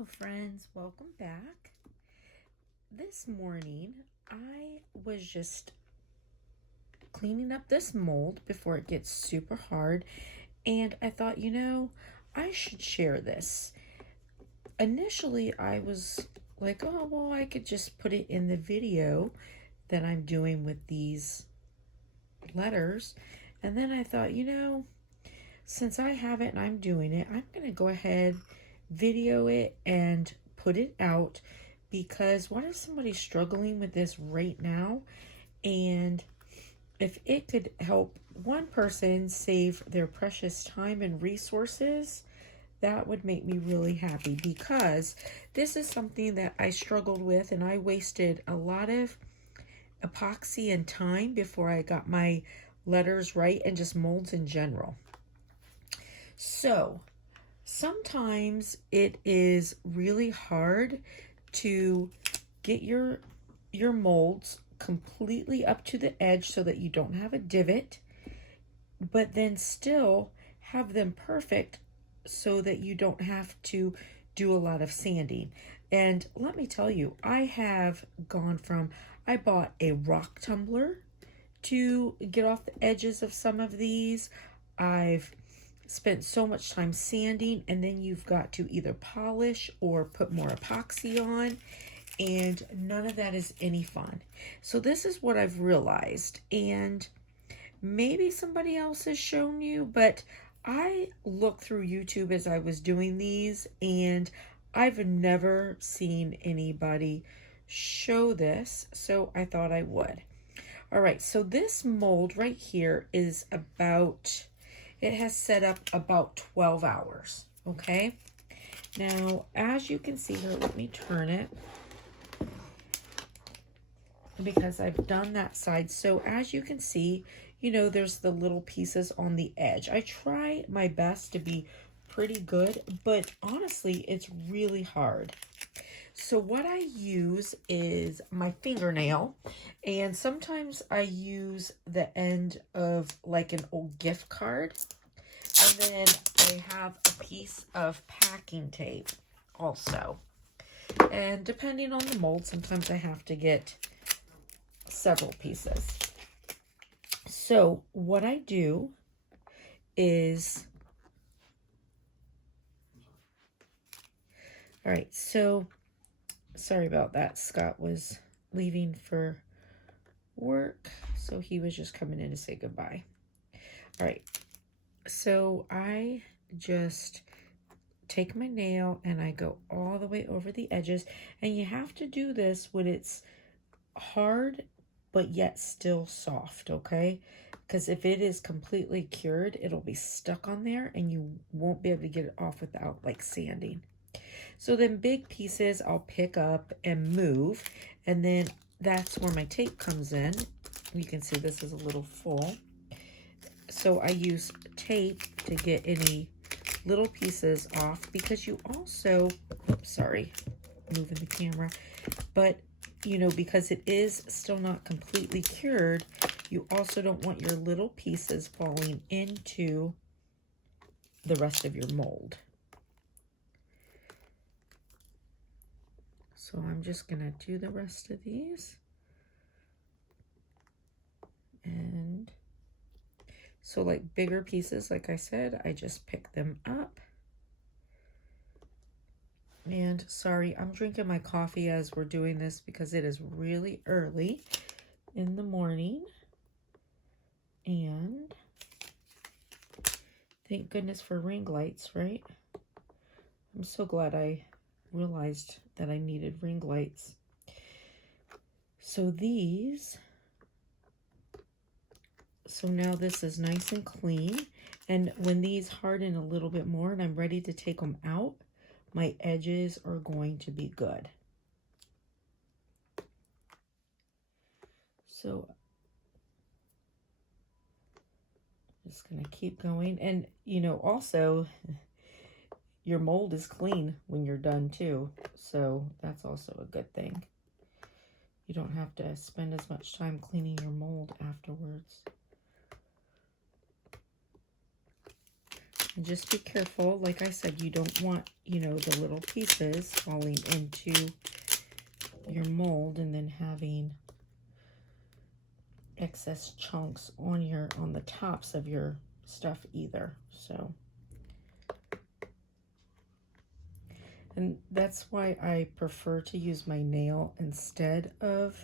Hello friends, welcome back. This morning I was just cleaning up this mold before it gets super hard, and I thought, I should share this. Initially I was like, oh well, I could just put it in the video that I'm doing with these letters, and then I thought, since I have it and I'm doing it, I'm gonna go ahead, video it, and put it out, because what if somebody's struggling with this right now, and if it could help one person save their precious time and resources, that would make me really happy, because this is something that I struggled with, and I wasted a lot of epoxy and time before I got my letters right, and just molds in general. So sometimes it is really hard to get your molds completely up to the edge so that you don't have a divot, but then still have them perfect so that you don't have to do a lot of sanding. And let me tell you, I have gone from, I bought a rock tumbler to get off the edges of some of these. I've spent so much time sanding, and then you've got to either polish or put more epoxy on, and none of that is any fun. So this is what I've realized, and maybe somebody else has shown you, but I looked through YouTube as I was doing these, and I've never seen anybody show this, so I thought I would. All right, so this mold right here is about, it has set up about 12 hours, okay? Now, as you can see here, let me turn it, because I've done that side. So as you can see, there's the little pieces on the edge. I try my best to be pretty good, but honestly, it's really hard. So what I use is my fingernail, and sometimes I use the end of like an old gift card, and then I have a piece of packing tape also. And depending on the mold, sometimes I have to get several pieces. So what I do is, all right, so sorry about that. Scott was leaving for work, so he was just coming in to say goodbye. All right, so I just take my nail and I go all the way over the edges, and you have to do this when it's hard but yet still soft, okay? Because if it is completely cured, it'll be stuck on there and you won't be able to get it off without like sanding. So then big pieces I'll pick up and move, and then that's where my tape comes in. You can see this is a little full. So I use tape to get any little pieces off, because you also, oops, sorry, moving the camera, but because it is still not completely cured, you also don't want your little pieces falling into the rest of your mold. So I'm just gonna do the rest of these. And so like bigger pieces, like I said, I just pick them up. And sorry, I'm drinking my coffee as we're doing this because it is really early in the morning. And thank goodness for ring lights, right? I'm so glad I realized that I needed ring lights. So these, so now this is nice and clean. And when these harden a little bit more and I'm ready to take them out, my edges are going to be good. So I'm just going to keep going. And, also your mold is clean when you're done too. So that's also a good thing. You don't have to spend as much time cleaning your mold afterwards. And just be careful. Like I said, you don't want, you know, the little pieces falling into your mold and then having excess chunks on the tops of your stuff either. So, and that's why I prefer to use my nail instead of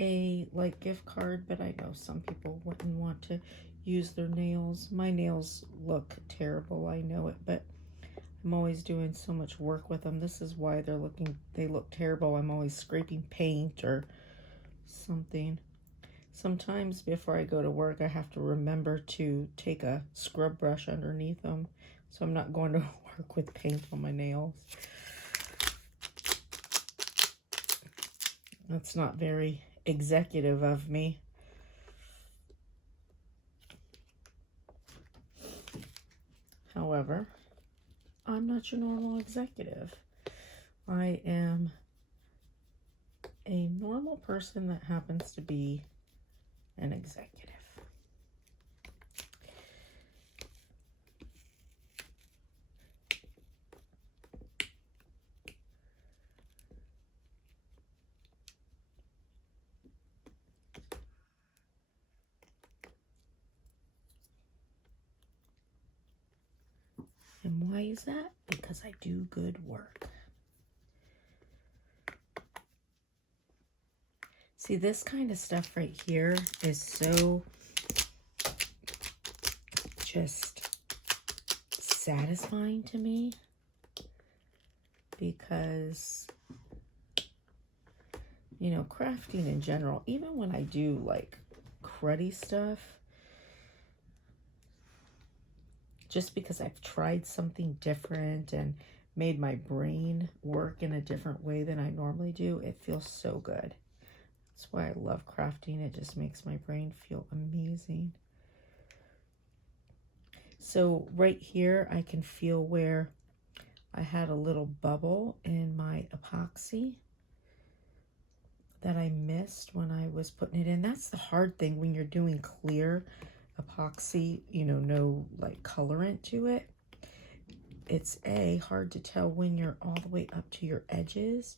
a like gift card, but I know some people wouldn't want to use their nails. My nails look terrible, I know it, but I'm always doing so much work with them. This is why they look terrible. I'm always scraping paint or something. Sometimes before I go to work, I have to remember to take a scrub brush underneath them, so I'm not going to work with paint on my nails. That's not very executive of me. However, I'm not your normal executive. I am a normal person that happens to be an executive. And why is that? Because I do good work. See, this kind of stuff right here is so just satisfying to me because, you know, crafting in general, even when I do like cruddy stuff, just because I've tried something different and made my brain work in a different way than I normally do, it feels so good. That's why I love crafting. It just makes my brain feel amazing. So right here, I can feel where I had a little bubble in my epoxy that I missed when I was putting it in. That's the hard thing when you're doing clear epoxy, you know, no like colorant to it. It's hard to tell when you're all the way up to your edges,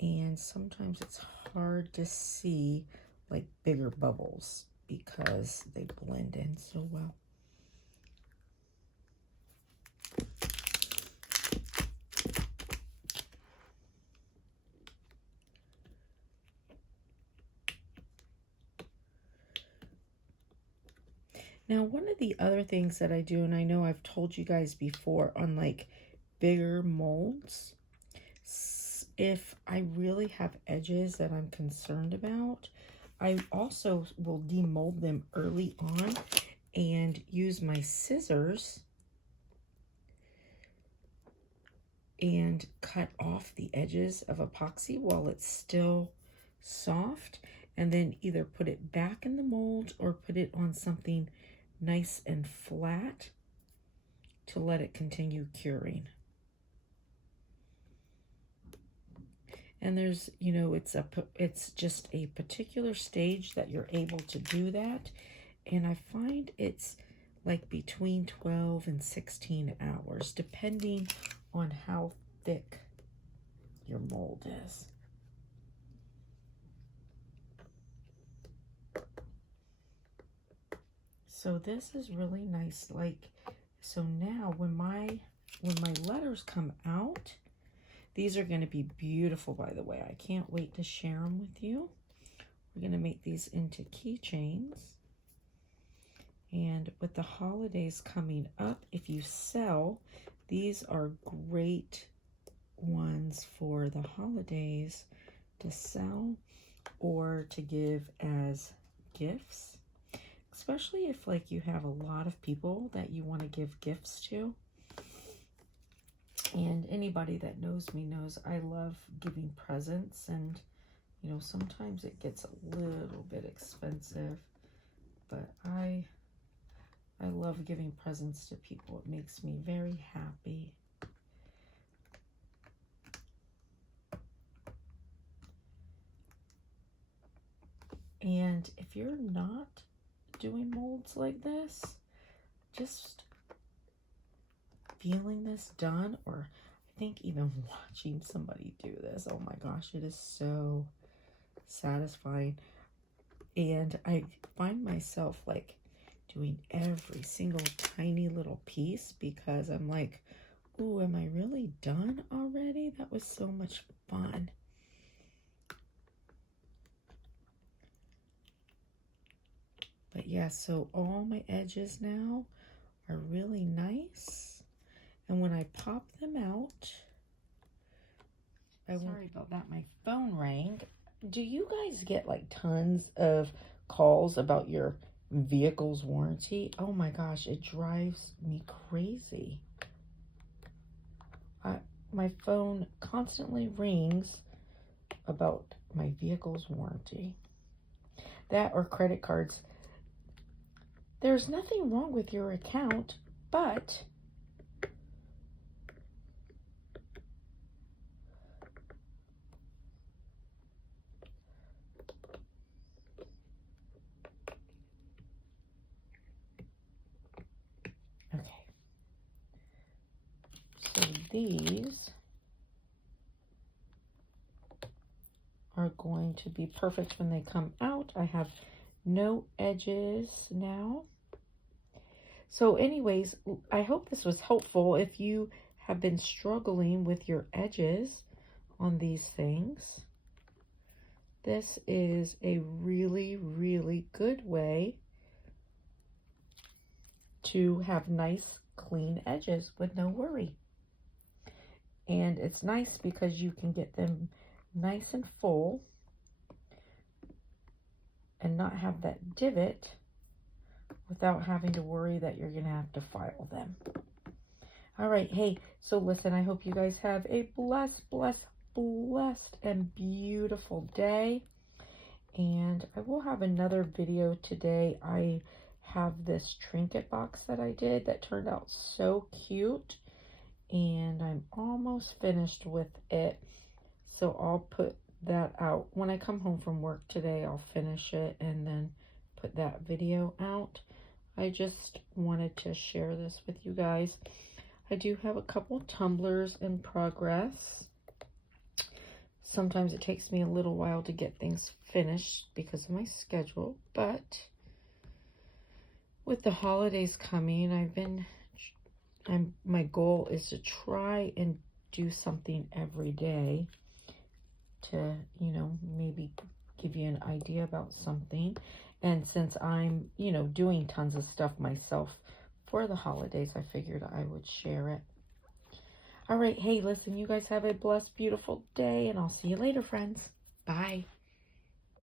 and sometimes it's hard to see like bigger bubbles because they blend in so well. Now, one of the other things that I do, and I know I've told you guys before on like bigger molds, if I really have edges that I'm concerned about, I also will demold them early on and use my scissors and cut off the edges of epoxy while it's still soft, and then either put it back in the mold or put it on something nice and flat to let it continue curing. And there's, you know, it's just a particular stage that you're able to do that. And I find it's like between 12 and 16 hours, depending on how thick your mold is. So this is really nice. Like, so now when my letters come out, these are going to be beautiful, by the way. I can't wait to share them with you. We're going to make these into keychains. And with the holidays coming up, if you sell, these are great ones for the holidays to sell or to give as gifts. Especially if like you have a lot of people that you want to give gifts to. And anybody that knows me knows I love giving presents, and you know, sometimes it gets a little bit expensive, but I love giving presents to people. It makes me very happy. And if you're not doing molds like this, just feeling this done, or I think even watching somebody do this, oh my gosh, it is so satisfying. And I find myself like doing every single tiny little piece because I'm like, ooh, am I really done already? That was so much fun. But yeah, so all my edges now are really nice. And when I pop them out, sorry about that, my phone rang. Do you guys get like tons of calls about your vehicle's warranty? Oh my gosh, it drives me crazy. My phone constantly rings about my vehicle's warranty. That or credit cards. There's nothing wrong with your account, but okay. So these are going to be perfect when they come out. I have no edges now. So anyways, I hope this was helpful. If you have been struggling with your edges on these things, this is a really, really good way to have nice, clean edges with no worry. And it's nice because you can get them nice and full and not have that divot without having to worry that you're going to have to file them. All right, hey, so listen, I hope you guys have a blessed and beautiful day. And I will have another video today. I have this trinket box that I did that turned out so cute. And I'm almost finished with it. So I'll put that out. When I come home from work today, I'll finish it and then put that video out. I just wanted to share this with you guys. I do have a couple tumblers in progress. Sometimes it takes me a little while to get things finished because of my schedule, but with the holidays coming, my goal is to try and do something every day to, maybe give you an idea about something. And since I'm, doing tons of stuff myself for the holidays, I figured I would share it. All right, hey, listen, you guys have a blessed, beautiful day, and I'll see you later, friends. Bye.